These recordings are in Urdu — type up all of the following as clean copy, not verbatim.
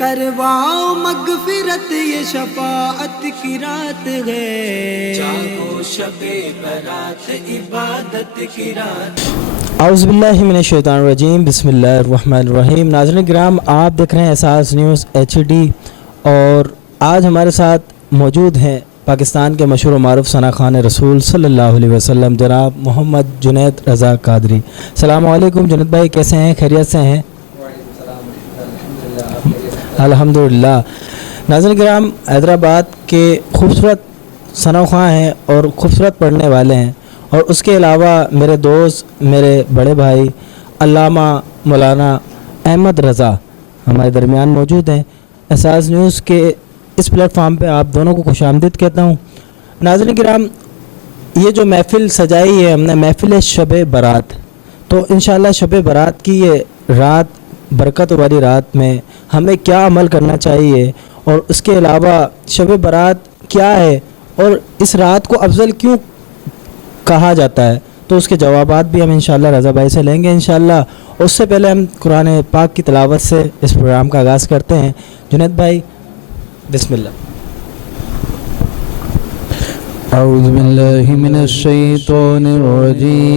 کرواؤ مغفرت یہ شفاعت کی رات ہے، جاگو شب برات عبادت کی رات۔ اعوذ باللہ من الشیطان الرجیم، بسم اللہ الرحمن الرحیم۔ ناظرین کرام، آپ دیکھ رہے ہیں احساس نیوز HD، اور آج ہمارے ساتھ موجود ہیں پاکستان کے مشہور و معروف ثنا خوان رسول صلی اللہ علیہ وسلم جناب محمد جنید رضا قادری۔ السلام علیکم جنید بھائی، کیسے ہیں؟ خیریت سے ہیں؟ الحمدللہ۔ ناظرین کرام، حیدرآباد کے خوبصورت ثنا خوان ہیں اور خوبصورت پڑھنے والے ہیں، اور اس کے علاوہ میرے دوست، میرے بڑے بھائی علامہ مولانا احمد رضا ہمارے درمیان موجود ہیں۔ احساس نیوز کے اس پلیٹ فارم پہ آپ دونوں کو خوش آمدید کہتا ہوں۔ ناظرین کرام، یہ جو محفل سجائی ہے ہم نے، محفل شب برات، تو انشاءاللہ شب برات کی یہ رات، برکت والی رات میں ہمیں کیا عمل کرنا چاہیے، اور اس کے علاوہ شب برات کیا ہے اور اس رات کو افضل کیوں کہا جاتا ہے، تو اس کے جوابات بھی ہم انشاءاللہ رضا بھائی سے لیں گے انشاءاللہ۔ اس سے پہلے ہم قرآن پاک کی تلاوت سے اس پروگرام کا آغاز کرتے ہیں۔ جنید بھائی بسم اللہ۔ اعوذ باللہ من الشیطان الرجیم،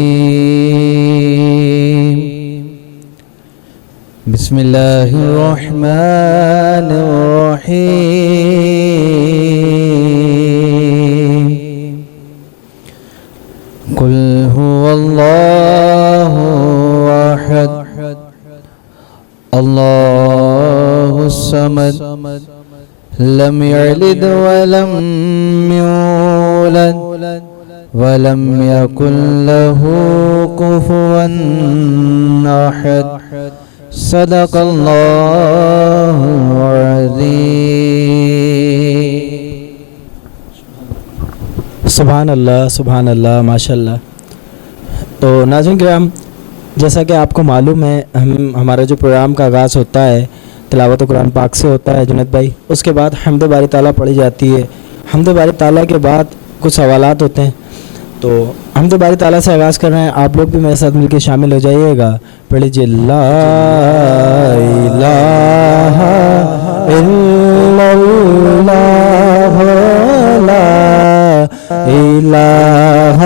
بسم اللہ الرحمن الرحیم۔ قل هو اللہ احد اللہ الصمد لم يلد ولم يولد ولم يكن له كفوا احد، صدق اللہ العظیم۔ سبحان اللہ، سبحان اللہ، ماشاء اللہ۔ تو ناظرین کرام، جیسا کہ آپ کو معلوم ہے، ہمارا جو پروگرام کا آغاز ہوتا ہے تلاوت قرآن پاک سے ہوتا ہے جنید بھائی، اس کے بعد حمد باری تعالیٰ پڑھی جاتی ہے۔ حمد باری تعالیٰ کے بعد کچھ سوالات ہوتے ہیں، تو حمد باری تعالیٰ سے آغاز کر رہے ہیں، آپ لوگ بھی میرے ساتھ مل کے شامل ہو جائیے گا۔ پڑھ لیجیے لا الہ الا اللہ، لا الہ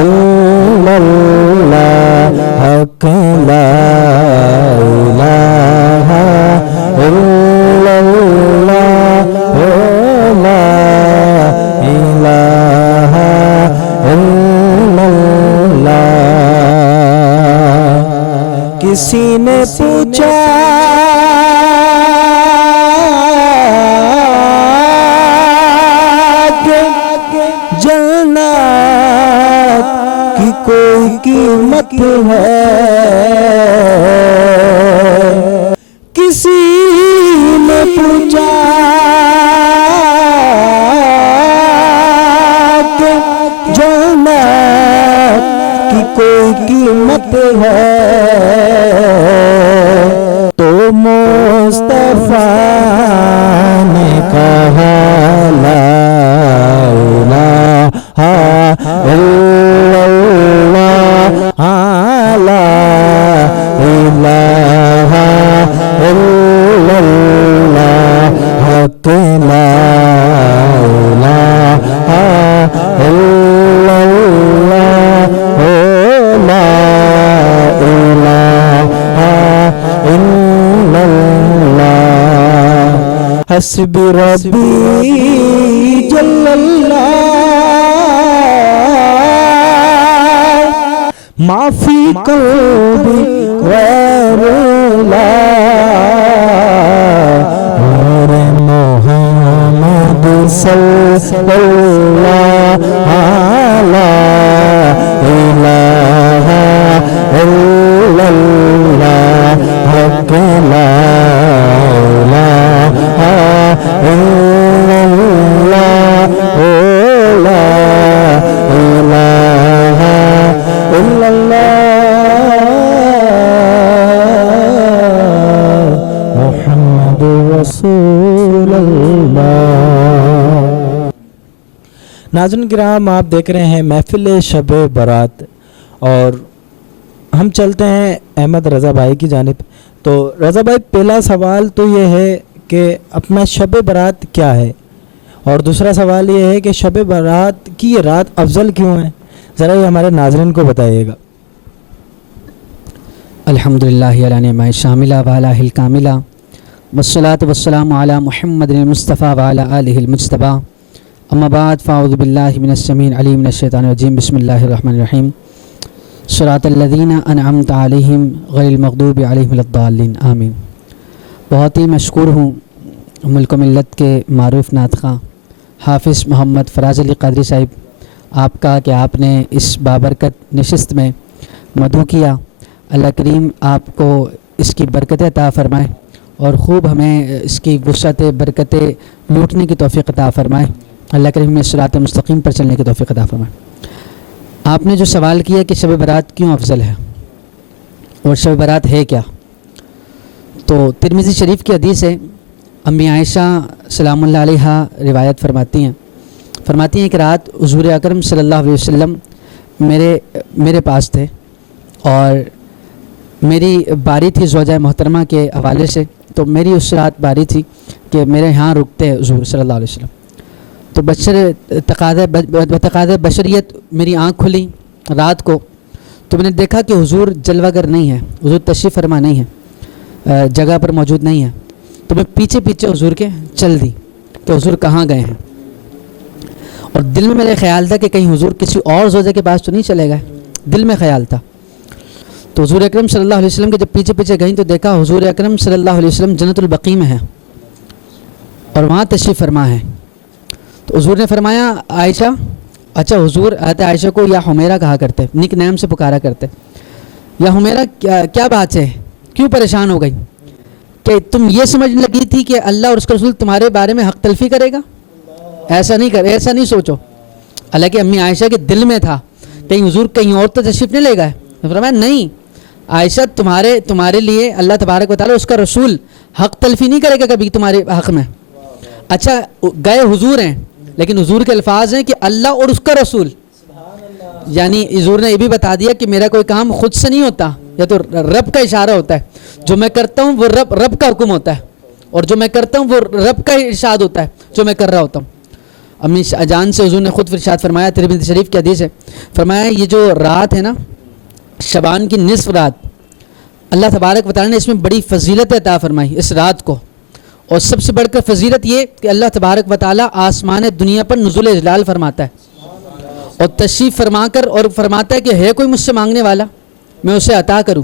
الا اللہ، حق لا الہ الا اللہ، لا الہ الا اللہ۔ کسی نے پوچھا جنت کی کوئی قیمت ہے؟ کسی نے پوچھا کہ جنت کی کوئی قیمت ہے، تو مصطفیٰ نے کہا لا الہ الا اللہ، لا الہ الا اللہ، حق لا الہ الا اللہ، لا الہ الا اللہ۔ حسبی ربی جل اللہ ما فی قلبی غیر اللہ، نور محمد صلی اللہ علیہ الہ الا اللہ، حق لا الہ الا اللہ، لا الہ الا اللہ، محمد رسول اللہ۔ ناظرین کرام، آپ دیکھ رہے ہیں محفل شب برات، اور ہم چلتے ہیں احمد رضا بھائی کی جانب۔ تو رضا بھائی پہلا سوال تو یہ ہے کہ اپنا شب برات کیا ہے، اور دوسرا سوال یہ ہے کہ شب برات کی یہ رات افضل کیوں ہے، ذرا یہ ہمارے ناظرین کو بتائیے گا۔ الحمدللہ علی نعمہ شاملہ وعلی الکاملہ والصلاة والسلام علی محمد المصطفیٰ وعلی آلہ المجتبیٰ، اما بعد فاعوذ باللہ من السمیع العلیم من الشیطان الرجیم، بسم اللہ الرحمن الرحیم، صراط الذین انعمت علیہم غیر المغضوب علیہم ولا الضالین، آمین۔ بہت ہی مشکور ہوں ملک و ملت کے معروف نعت خواں حافظ محمد فراز علی قادری صاحب آپ کا کہ آپ نے اس بابرکت نشست میں مدعو کیا۔ اللہ کریم آپ کو اس کی برکتیں عطا فرمائے اور خوب ہمیں اس کی وسعت برکتیں لوٹنے کی توفیق عطا فرمائے۔ اللہ کریم ہمیں صراط مستقیم پر چلنے کی توفیق عطا فرمائے۔ آپ نے جو سوال کیا کہ شب برات کیوں افضل ہے اور شب برات ہے کیا، تو ترمذی شریف کی حدیث ہے، امی عائشہ سلام اللہ علیہا روایت فرماتی ہیں کہ رات حضور اکرم صلی اللہ علیہ وسلم میرے پاس تھے اور میری باری تھی زوجہ محترمہ کے حوالے سے، تو میری اس رات باری تھی کہ میرے یہاں رکتے حضور صلی اللہ علیہ وسلم، تو بتقاضۂ بشریت میری آنکھ کھلی رات کو، تو میں نے دیکھا کہ حضور جلوہ گر نہیں ہے، حضور تشریف فرما نہیں ہے، جگہ پر موجود نہیں ہے، تو میں پیچھے پیچھے حضور کے چل دی کہ حضور کہاں گئے ہیں، اور دل میں میرے خیال تھا کہ کہیں حضور کسی اور زوجہ کے پاس تو نہیں چلے گئے، دل میں خیال تھا۔ تو حضور اکرم صلی اللہ علیہ وسلم کے جب پیچھے پیچھے گئیں تو دیکھا حضور اکرم صلی اللہ علیہ وسلم جنت البقیع میں ہیں اور وہاں تشریف فرما ہے۔ تو حضور نے فرمایا عائشہ، اچھا حضور عائشہ کو یا حمیرہ کہا کرتے، نک نیم سے پکارا کرتے، یا حمیرہ کیا بات ہے، کیوں پریشان ہو گئی، کہ تم یہ سمجھنے لگی تھی کہ اللہ اور اس کا رسول تمہارے بارے میں حق تلفی کرے گا، ایسا نہیں سوچو۔ حالانکہ امی عائشہ کے دل میں تھا کہیں حضور کہیں اور تو تشریف نہیں لے گئے، فرمایا نہیں عائشہ، تمہارے لیے اللہ تبارک و تعالیٰ اس کا رسول حق تلفی نہیں کرے گا کبھی تمہارے حق میں۔ اچھا گئے حضور ہیں، لیکن حضور کے الفاظ ہیں کہ اللہ اور اس کا رسول، یعنی حضور نے یہ بھی بتا دیا کہ میرا کوئی کام خود سے نہیں ہوتا، یا تو رب کا اشارہ ہوتا ہے، جو میں کرتا ہوں وہ رب کا حکم ہوتا ہے، اور جو میں کرتا ہوں وہ رب کا ارشاد ہوتا ہے جو میں کر رہا ہوتا ہوں۔ امی جان سے حضور نے خود ارشاد فرمایا، ترمذی شریف کی حدیث ہے، فرمایا یہ جو رات ہے نا شبان کی نصف رات، اللہ تبارک و تعالیٰ نے اس میں بڑی فضیلت عطا فرمائی اس رات کو، اور سب سے بڑھ کر فضیلت یہ کہ اللہ تبارک و تعالیٰ آسمان دنیا پر نزول اجلال فرماتا ہے اور تشریف فرما کر اور فرماتا ہے کہ ہے کوئی مجھ سے مانگنے والا میں اسے عطا کروں۔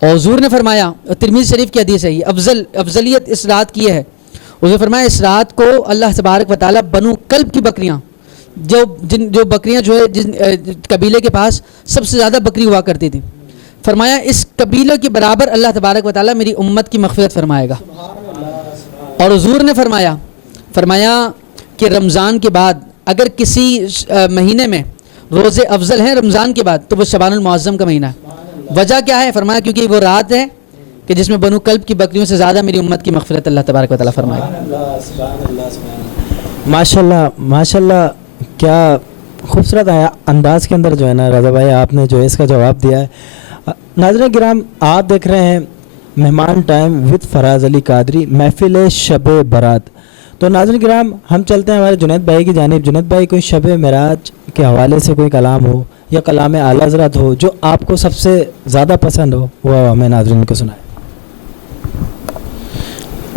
اور حضور نے فرمایا، ترمذی شریف کی حدیث ہے، یہ افضلیت اس رات کی ہے، حضور نے فرمایا اس رات کو اللہ تبارک و تعالیٰ بنو کلب کی بکریاں، جو بکریاں جو ہے جن قبیلے کے پاس سب سے زیادہ بکری ہوا کرتی تھی، فرمایا اس قبیلے کے برابر اللہ تبارک و تعالیٰ میری امت کی مغفرت فرمائے گا۔ اور حضور نے فرمایا کہ رمضان کے بعد اگر کسی مہینے میں روزے افضل ہیں رمضان کے بعد تو وہ شعبان المعظم کا مہینہ ہے۔ وجہ کیا ہے؟ فرمایا کیونکہ وہ رات ہے کہ جس میں بنو کلب کی بکریوں سے زیادہ میری امت کی مغفرت اللہ تبارک و تعالیٰ فرمائے گا۔ ماشاءاللہ کیا خوبصورت انداز کے اندر جو ہے نا رضا بھائی آپ نے جو ہے اس کا جواب دیا ہے۔ ناظرین کرام آپ دیکھ رہے ہیں مہمان ٹائم وتھ فراز علی قادری، محفل شب برات۔ تو ناظرین کرام ہم چلتے ہیں ہمارے جنید بھائی کی جانب۔ جنید بھائی کوئی شب معراج کے حوالے سے کوئی کلام ہو یا کلام اعلیٰ حضرت ہو جو آپ کو سب سے زیادہ پسند ہو وہ ہمیں ناظرین کو سنائیں۔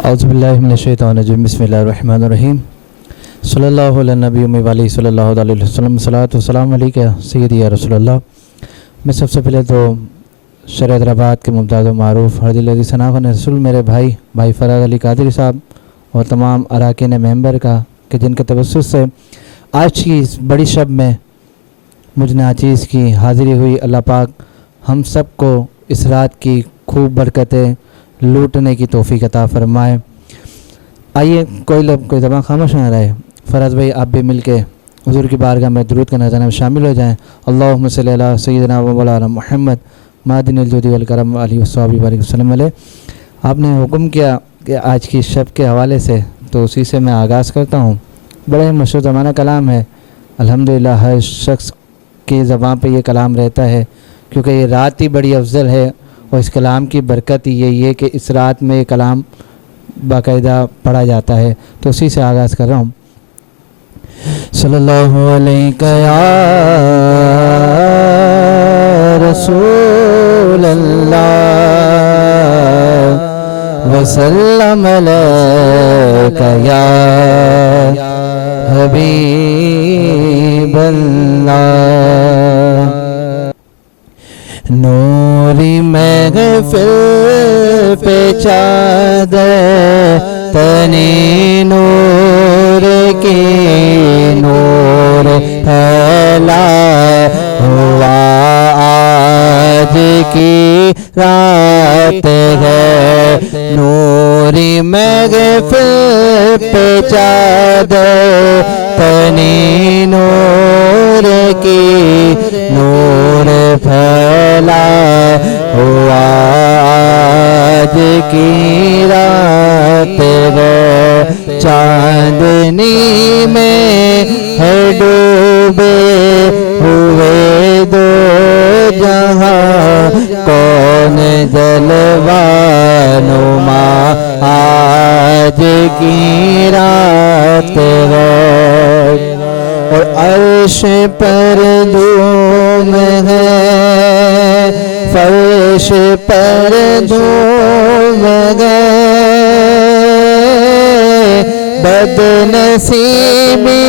اعوذ باللہ من الشیطان الرجیم، بسم اللہ الرحمن الرحیم، صلی اللہ علیہ نبی امی والی صلی اللہ علیہ وسلم، صلاۃ والسلام علیک سیدی یا رسول اللہ۔ میں سب سے پہلے تو شہر حیدرآباد کے ممتاز و معروف ہر دل عزیز ثناء خان رسول میرے بھائی فراز علی قادری صاحب اور تمام اراکین ممبر کا کہ جن کے توسط سے آج کی اس بڑی شب میں مجھ ناچیز کی حاضری ہوئی، اللہ پاک ہم سب کو اس رات کی خوب برکتیں لوٹنے کی توفیق عطا فرمائے۔ آئیے کوئی زبان خاموش نہ رہے، فراز بھائی آپ بھی مل کے حضور کی بارگاہ میں درود کا نذرانہ میں شامل ہو جائیں۔ اللہم صلی علی سیدنا و مولانا محمد معدن الجود والکرم علیہ وصحبہ بارک وسلم علیہ۔ آپ نے حکم کیا کہ آج کی شب کے حوالے سے، تو اسی سے میں آغاز کرتا ہوں۔ بڑے مشہور زمانہ کلام ہے، الحمدللہ ہر شخص کی زبان پہ یہ کلام رہتا ہے کیونکہ یہ رات ہی بڑی افضل ہے اور اس کلام کی برکت یہی ہے کہ اس رات میں یہ کلام باقاعدہ پڑھا جاتا ہے، تو اسی سے آغاز کر رہا ہوں۔ صلی اللہ علیہ یا رسول اللہ وسلم علیک یا حبیب اللہ، نوری محفل پہ چادر تنی نور کی نور پھیلا ہوا آج کی رات ہے، نوری محفل پہ چادر تنی نور کی نور پھیلا ہوا آج کی رات ہے، چاندنی میں ہے ڈوبے ہوئے دو جہاں، کون جلوہ نما آج کی رات ہے، اور عرش پر دھوم ہے، فرش پر دھوم ہے، بد نصیبی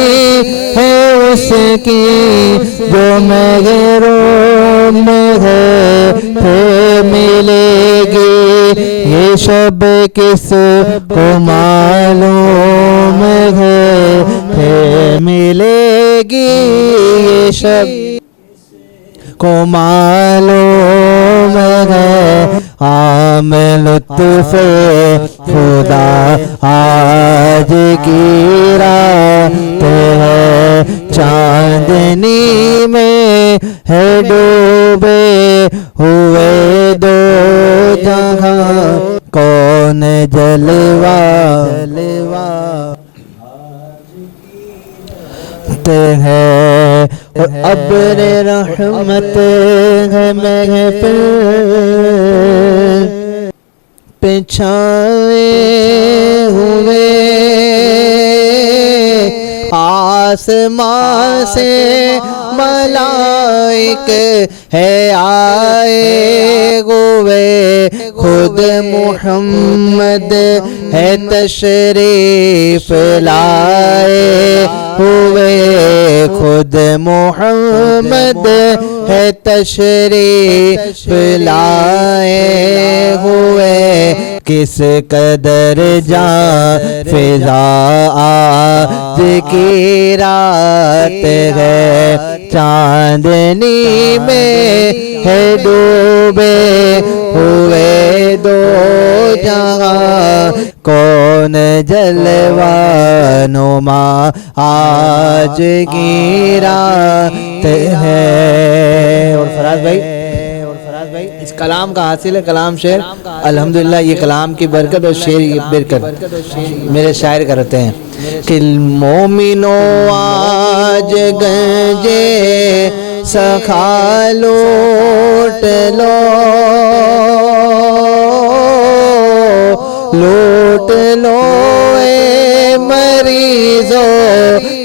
ہے اس کی جو محروم ہے، پھر ملے گی یہ شب کس کو معلوم ہے، پھر ملے گی یہ شب کو معلوم ہے، عام لطف خدا آج کی رات ہے، چاندنی میں ہے ڈوبے ہوئے دو جہاں، کون جلوہ ہے، اور ابر رحمت ہے محفل پہ چھائے ہوئے، آسمان سے ملائک ہے آئے ہوئے، خود محمد ہے تشریف لائے ہوئے، خود محمد ہے تشریف لائے ہوئے، کس قدر جاں فضا آج کی رات ہے، چاندنی میں ہے ڈوبے ہوئے دو جہاں، کون جلوہ نما آج کی رات ہے۔ اور فراز بھائی اس کلام کا حاصل ہے کلام شعر، الحمدللہ یہ کلام کی برکت اور شعر کی برکت میرے شاعر کرتے ہیں کہ مومنوں آج گنجے سخا لوٹ لو، لوٹ لو اے مریضو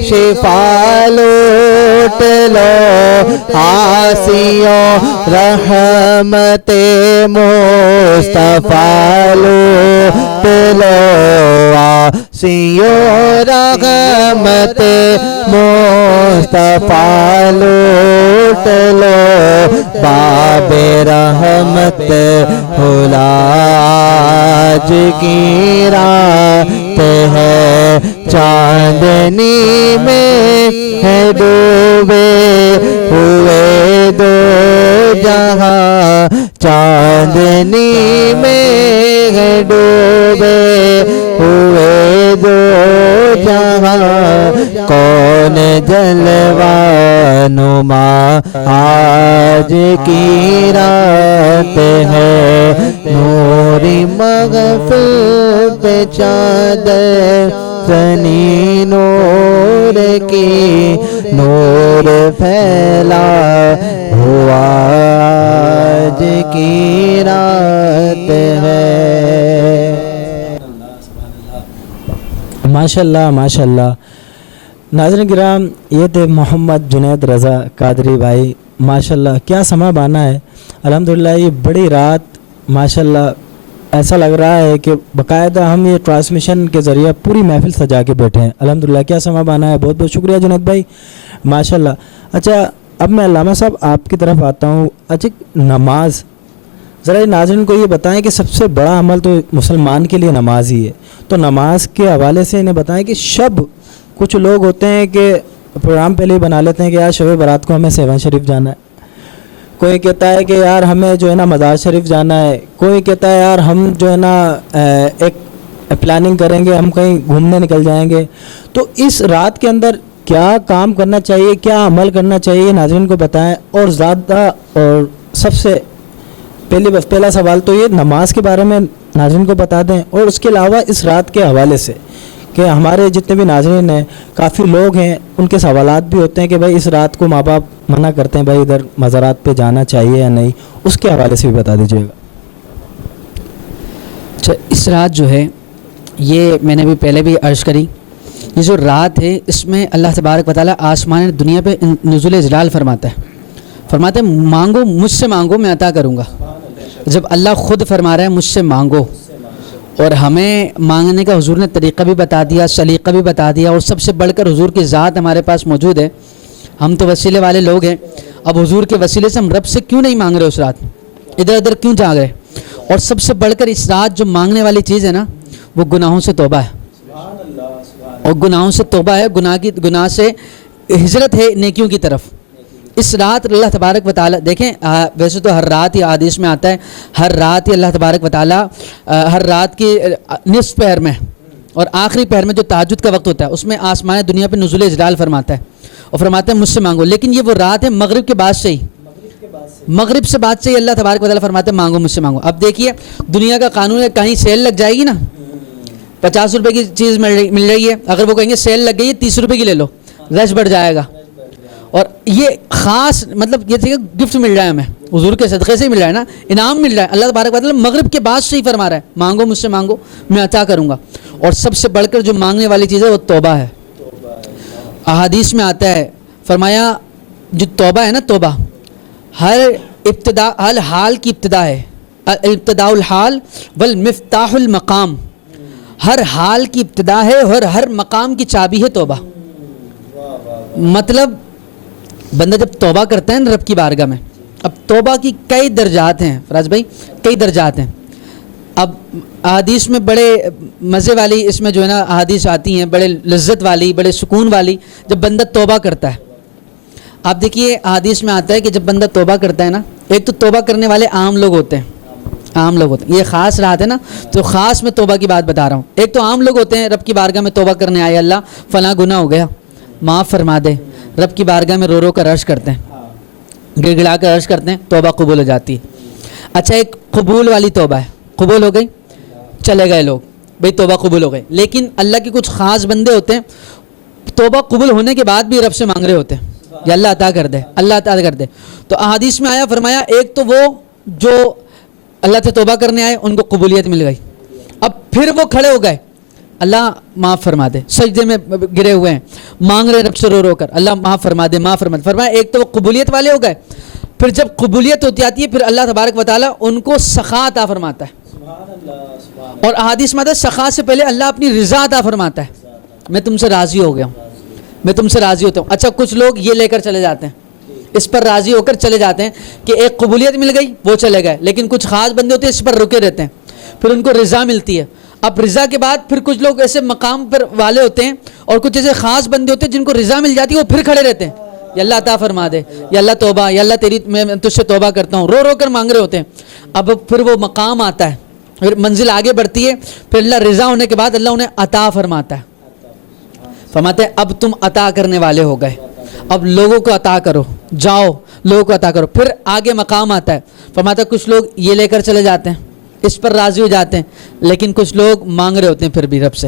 شفا لوٹ لو، آسیوں رحمت مصطفیٰ لوٹ لو، آسیوں رحمت مصطفیٰ لوٹ لو، باب رحمت کھلا آج کی رات ہے، چاندنی میں ہے ڈوبے ہوئے دو جہاں، چاندنی میں ہے ڈوبے ہوئے دو جہاں، کون جلوہ نما آج کی رات ہے، نوری مغفر پہ چادر تنی نور کی نور پھیلا ہوا آج کی رات ہے. ماشاء اللہ ماشاء اللہ. ناظرین کرام، یہ تھے محمد جنید رضا قادری بھائی. ماشاء اللہ کیا سما بانا ہے. الحمدللہ یہ بڑی رات ماشاء اللہ ایسا لگ رہا ہے کہ باقاعدہ ہم یہ ٹرانسمیشن کے ذریعے پوری محفل سجا کے بیٹھے ہیں. الحمدللہ کیا سما بانا ہے. بہت بہت شکریہ جنید بھائی ماشاء اللہ. اچھا اب میں علامہ صاحب آپ کی طرف آتا ہوں. اچھا نماز، ذرا ناظرین کو یہ بتائیں کہ سب سے بڑا عمل تو مسلمان کے لیے نماز ہی ہے. تو نماز کے حوالے سے انہیں بتائیں کہ شب، کچھ لوگ ہوتے ہیں کہ پروگرام پہلے ہی بنا لیتے ہیں کہ یار شب برات کو ہمیں سیون شریف جانا ہے. کوئی کہتا ہے کہ یار ہمیں جو ہے نا مزار شریف جانا ہے. کوئی کہتا ہے یار ہم جو ہے نا ایک پلاننگ کریں گے، ہم کہیں گھومنے نکل جائیں گے. تو اس رات کے اندر کیا کام کرنا چاہیے، کیا عمل کرنا چاہیے، ناظرین کو بتائیں. اور زیادہ اور سب سے پہلا سوال تو یہ نماز کے بارے میں ناظرین کو بتا دیں. اور اس کے علاوہ اس رات کے حوالے سے کہ ہمارے جتنے بھی ناظرین ہیں کافی لوگ ہیں، ان کے سوالات بھی ہوتے ہیں کہ بھائی اس رات کو ماں باپ منع کرتے ہیں بھائی ادھر مزارات پہ جانا چاہیے یا نہیں. اس کے حوالے سے بھی بتا دیجیے گا. اچھا اس رات جو ہے یہ میں نے بھی پہلے بھی عرض کری، یہ جو رات ہے اس میں اللہ تبارک و تعالیٰ آسمان دنیا پہ نزول جلال فرماتا ہے مانگو مجھ سے مانگو میں عطا کروں گا. جب اللہ خود فرما رہا ہے مجھ سے مانگو، اور ہمیں مانگنے کا حضور نے طریقہ بھی بتا دیا، سلیقہ بھی بتا دیا، اور سب سے بڑھ کر حضور کی ذات ہمارے پاس موجود ہے. ہم تو وسیلے والے لوگ ہیں، اب حضور کے وسیلے سے ہم رب سے کیوں نہیں مانگ رہے اس رات، ادھر ادھر کیوں جا گئے. اور سب سے بڑھ کر اس رات جو مانگنے والی چیز ہے نا وہ گناہوں سے توبہ ہے. اور گناہوں سے توبہ ہے، گناہ سے ہجرت ہے نیکیوں کی طرف. اس رات اللہ تبارک و تعالیٰ دیکھیں، ویسے تو ہر رات ہی حدیث میں آتا ہے، ہر رات ہی اللہ تبارک و تعالیٰ ہر رات کی نصف پہر میں اور آخری پہر میں جو تہجد کا وقت ہوتا ہے اس میں آسمان دنیا پہ نزول جلال فرماتا ہے اور فرماتا ہے مجھ سے مانگو. لیکن یہ وہ رات ہے مغرب کے بعد سے ہی، مغرب سے بعد سے ہی اللہ تبارک و تعالیٰ فرماتا ہے مانگو مجھ سے مانگو. اب دیکھیے دنیا کا قانون ہے، کہیں سیل لگ جائے گی نا، 50 روپے کی چیز مل رہی ہے، اگر وہ کہیں گے سیل لگ گئی ہے 30 روپے کی لے لو، رش بڑھ جائے گا. اور یہ خاص مطلب یہ تھے کہ گفٹ مل رہا ہے ہمیں، حضور کے صدقے سے ہی مل رہا ہے نا، انعام مل رہا ہے. اللہ تبارک و تعالیٰ مغرب کے بعد سے ہی فرما رہا ہے مانگو مجھ سے مانگو میں عطا کروں گا. اور سب سے بڑھ کر جو مانگنے والی چیز ہے وہ توبہ ہے. احادیث میں آتا ہے فرمایا جو توبہ ہے نا، توبہ ہر حال کی ابتدا ہے، ابتداء الحال والمفتاح المقام. ہر حال کی ابتدا ہے اور ہر مقام کی چابی ہے توبہ. مطلب بندہ جب توبہ کرتا ہے نا رب کی بارگاہ میں، اب توبہ کی کئی درجات ہیں فراز بھائی، کئی درجات ہیں. اب احادیث میں بڑے مزے والی اس میں جو ہے نا احادیث آتی ہیں، بڑے لذت والی، بڑے سکون والی، جب بندہ توبہ کرتا ہے. آپ دیکھیے احادیث میں آتا ہے کہ جب بندہ توبہ کرتا ہے نا، ایک تو توبہ کرنے والے عام لوگ ہوتے ہیں، عام لوگ ہوتے ہیں، یہ خاص رات ہے نا تو خاص میں توبہ کی بات بتا رہا ہوں. ایک تو عام لوگ ہوتے ہیں رب کی بارگاہ میں توبہ کرنے آئے، اللہ فلاں گناہ ہو گیا معاف فرما دے، رب کی بارگاہ میں رو رو کر عرض کرتے ہیں، گڑ گڑا کر عرض کرتے ہیں، توبہ قبول ہو جاتی ہے. اچھا ایک قبول والی توبہ ہے، قبول ہو گئی چلے گئے لوگ بھئی توبہ قبول ہو گئی. لیکن اللہ کے کچھ خاص بندے ہوتے ہیں توبہ قبول ہونے کے بعد بھی رب سے مانگ رہے ہوتے ہیں یا اللہ عطا کر دے، اللہ عطا کر دے. تو احادیث میں آیا فرمایا ایک تو وہ جو اللہ سے توبہ کرنے آئے ان کو قبولیت مل گئی، اب پھر وہ کھڑے ہو گئے اللہ معاف فرما دے، سجدے میں گرے ہوئے ہیں مانگ رہے رب سے رو رو کر اللہ معاف فرما دے معاف فرما دے. فرمایا ایک تو وہ قبولیت والے ہو گئے، پھر جب قبولیت ہوتی آتی ہے پھر اللہ تبارک و تعالیٰ ان کو سخا عطا فرماتا ہے. اور احادیث میں آتا ہے سخا سے پہلے اللہ اپنی رضا عطا فرماتا ہے، میں تم سے راضی ہو گیا ہوں، میں تم سے راضی ہوتا ہوں. اچھا کچھ لوگ یہ لے کر چلے جاتے ہیں، اس پر راضی ہو کر چلے جاتے ہیں کہ ایک قبولیت مل گئی وہ چلے گئے، لیکن کچھ خاص بندے ہوتے ہیں اس پر رکے رہتے ہیں، پھر ان کو رضا ملتی ہے. اب رضا کے بعد پھر کچھ لوگ ایسے مقام پر والے ہوتے ہیں اور کچھ ایسے خاص بندے ہوتے ہیں جن کو رضا مل جاتی ہے، وہ پھر کھڑے رہتے ہیں یا اللہ عطا فرما دے، یا اللہ توبہ، یا اللہ تیری میں تجھ سے توبہ کرتا ہوں، رو رو کر مانگ رہے ہوتے ہیں. اب پھر وہ مقام آتا ہے، پھر منزل آگے بڑھتی ہے، پھر اللہ رضا ہونے کے بعد اللہ انہیں عطا فرماتا ہے، فرماتے ہیں اب تم عطا کرنے والے ہو گئے، اب لوگوں کو عطا کرو، جاؤ لوگوں کو عطا کرو. پھر آگے مقام آتا ہے، فرماتا ہے کچھ لوگ یہ لے کر چلے جاتے ہیں، اس پر راضی ہو جاتے ہیں، لیکن کچھ لوگ مانگ رہے ہوتے ہیں پھر بھی رب سے،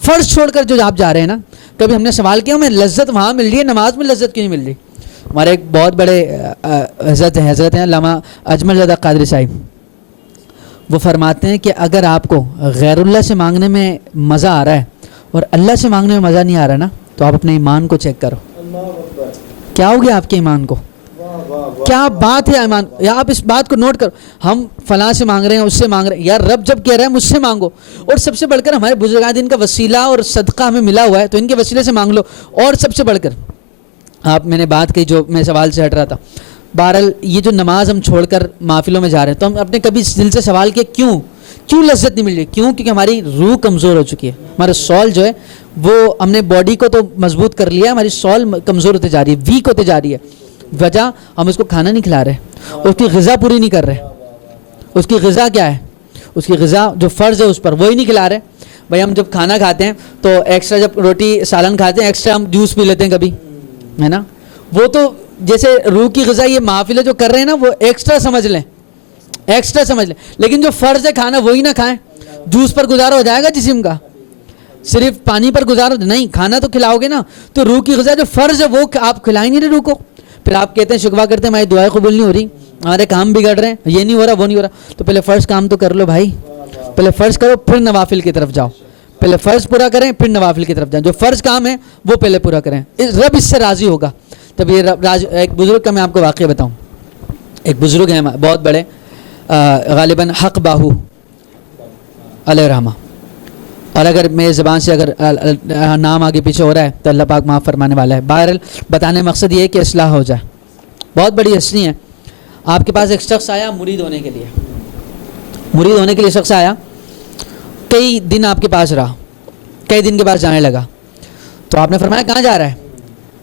فرض چھوڑ کر جو آپ جا رہے ہیں نا, کبھی ہم نے سوال کیا ہمیں لذت وہاں مل رہی ہے, نماز میں لذت کیوں نہیں مل رہی؟ ہمارے ایک بہت بڑے حضرت ہیں علامہ اجمل زادہ قادری صاحب, وہ فرماتے ہیں کہ اگر آپ کو غیر اللہ سے مانگنے میں مزہ آ رہا ہے اور اللہ سے مانگنے میں مزہ نہیں آ رہا نا, تو آپ اپنے ایمان کو چیک کرو. کیا ہو گیا آپ کے ایمان کو؟ کیا بات ہے ایمان؟ یا آپ اس بات کو نوٹ کرو, ہم فلاں سے مانگ رہے ہیں, اس سے مانگ رہے ہیں, یار رب جب کہہ رہا ہے مجھ سے مانگو, اور سب سے بڑھ کر ہمارے بزرگان دین کا وسیلہ اور صدقہ ہمیں ملا ہوا ہے, تو ان کے وسیلے سے مانگ لو. اور سب سے بڑھ کر آپ, میں نے بات کہی جو میں سوال سے ہٹ رہا تھا, بہرحال یہ جو نماز ہم چھوڑ کر محفلوں میں جا رہے ہیں, تو ہم اپنے کبھی دل سے سوال کیا کیوں لذت نہیں مل رہی؟ کیونکہ ہماری روح کمزور ہو چکی ہے, ہمارا سول جو ہے وہ, ہم نے باڈی کو تو مضبوط کر لیا, ہماری سول کمزور ہوتے جا رہی ہے, ویک ہوتے جا رہی ہے. وجہ ہم اس کو کھانا نہیں کھلا رہے, اس کی غذا پوری نہیں کر رہے. اس کی غذا کیا ہے؟ اس کی غذا جو فرض ہے اس پر وہی نہیں کھلا رہے. بھائی ہم جب کھانا کھاتے ہیں تو ایکسٹرا, جب روٹی سالن کھاتے ہیں ایکسٹرا ہم جوس پی لیتے ہیں کبھی, ہے نا. وہ تو جیسے روح کی غذا یہ محافلیں جو کر رہے ہیں نا, وہ ایکسٹرا سمجھ لیں, لیکن جو فرض ہے کھانا وہی نہ کھائیں. جوس پر گزارا ہو جائے گا جسم کا, صرف پانی پر گزارا نہیں, کھانا تو کھلاؤ گے نا. تو روح کی غذا جو فرض ہے وہ آپ کھلا ہی نہیں رہے روح کو. پھر آپ کہتے ہیں, شکوہ کرتے ہیں ہماری دعائیں قبول نہیں ہو رہی, ہمارے کام بگڑ رہے ہیں, یہ نہیں ہو رہا وہ نہیں ہو رہا. تو پہلے فرض کام تو کر لو بھائی, پہلے فرض کرو پھر نوافل کی طرف جاؤ. پہلے فرض پورا کریں پھر نوافل کی طرف جائیں. جو فرض کام ہے وہ پہلے پورا کریں, رب اس سے راضی ہوگا. تب یہ ایک بزرگ کا میں آپ کو واقعہ بتاؤں. ایک بزرگ ہیں بہت بڑے, غالباً حق باہو علیہ رحمہ, اور اگر میرے زبان سے اگر نام آگے پیچھے ہو رہا ہے تو اللہ پاک معاف فرمانے والا ہے. بہرحال بتانے مقصد یہ ہے کہ اصلاح ہو جائے. بہت بڑی ہستی ہے. آپ کے پاس ایک شخص آیا مرید ہونے کے لیے شخص آیا, کئی دن آپ کے پاس رہا, کئی دن کے بعد جانے لگا. تو آپ نے فرمایا کہاں جا رہا ہے؟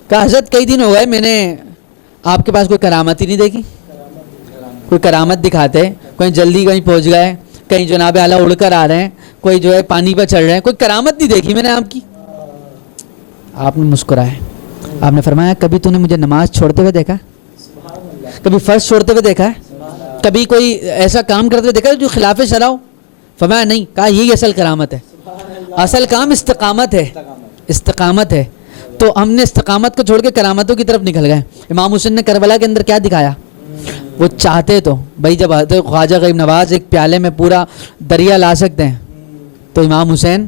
کہا حضرت کئی دن ہو گئے میں نے آپ کے پاس کوئی کرامت ہی نہیں دیکھی. کوئی کرامت دکھاتے, کوئی جلدی کہیں پہنچ گئے, کہیں جناب اعلیٰ اڑ کر آ رہے ہیں, کوئی جو ہے پانی پہ چڑھ رہے ہیں, کوئی کرامت نہیں دیکھی میں نے آپ کی. آپ نے مسکرائے, آپ نے فرمایا کبھی تو نے مجھے نماز چھوڑتے ہوئے دیکھا ہے؟ کبھی فرض چھوڑتے ہوئے دیکھا ہے؟ کبھی کوئی ایسا کام کرتے ہوئے دیکھا ہے جو خلاف شرع ہو؟ فرمایا نہیں. کہا یہی اصل کرامت ہے, اصل کام استقامت ہے. تو ہم نے استقامت کو چھوڑ کے کرامتوں کی طرف نکل گئے. امام حسین نے کربلا کے اندر کیا دکھایا؟ وہ چاہتے تو بھائی جب خواجہ غریب نواز ایک پیالے میں پورا دریا لا سکتے ہیں, تو امام حسین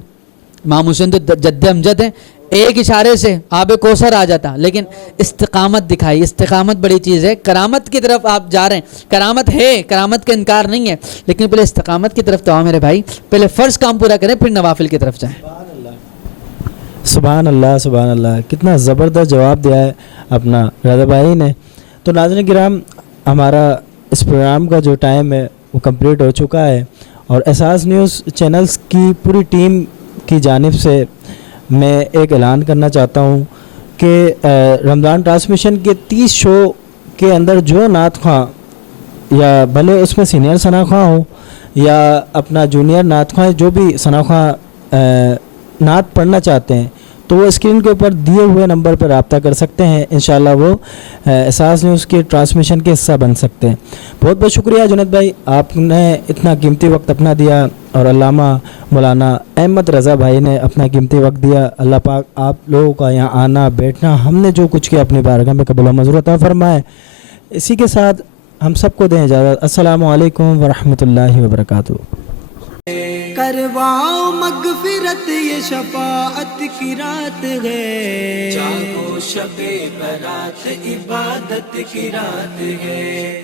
تو جد امجد ہیں, ایک اشارے سے آب کوثر آ جاتا. لیکن استقامت دکھائی. استقامت بڑی چیز ہے. کرامت کی طرف آپ جا رہے ہیں, کرامت ہے, کرامت کا انکار نہیں ہے, لیکن پہلے استقامت کی طرف تو آؤ میرے بھائی. پہلے فرض کام پورا کریں پھر نوافل کی طرف جائیں. سبحان اللہ سبحان اللہ, کتنا زبردست جواب دیا ہے اپنا رضا بھائی نے. تو ناظرین کرام, ہمارا اس پروگرام کا جو ٹائم ہے وہ کمپلیٹ ہو چکا ہے, اور احساس نیوز چینلز کی پوری ٹیم کی جانب سے میں ایک اعلان کرنا چاہتا ہوں کہ رمضان ٹرانسمیشن کے 30 شو کے اندر جو نعت خواں, یا بھلے اس میں سینئر ثنا خواں ہو یا اپنا جونیئر نعت خواں, جو بھی ثنا خواں نعت پڑھنا چاہتے ہیں, تو وہ اسکرین کے اوپر دیے ہوئے نمبر پر رابطہ کر سکتے ہیں. انشاءاللہ وہ احساس نیوز کے ٹرانسمیشن کے حصہ بن سکتے ہیں. بہت بہت شکریہ جنید بھائی, آپ نے اتنا قیمتی وقت اپنا دیا, اور علامہ مولانا احمد رضا بھائی نے اپنا قیمتی وقت دیا. اللہ پاک آپ لوگوں کا یہاں آنا بیٹھنا, ہم نے جو کچھ کیا اپنی بارگاہ میں قبول و منظور عطا فرمائے. اسی کے ساتھ ہم سب کو دیں اجازت. السلام علیکم ورحمۃ اللہ وبرکاتہ. کرواؤ مغفرت یہ شفاعت کی رات ہے, جاگو شب برات عبادت کی رات ہے.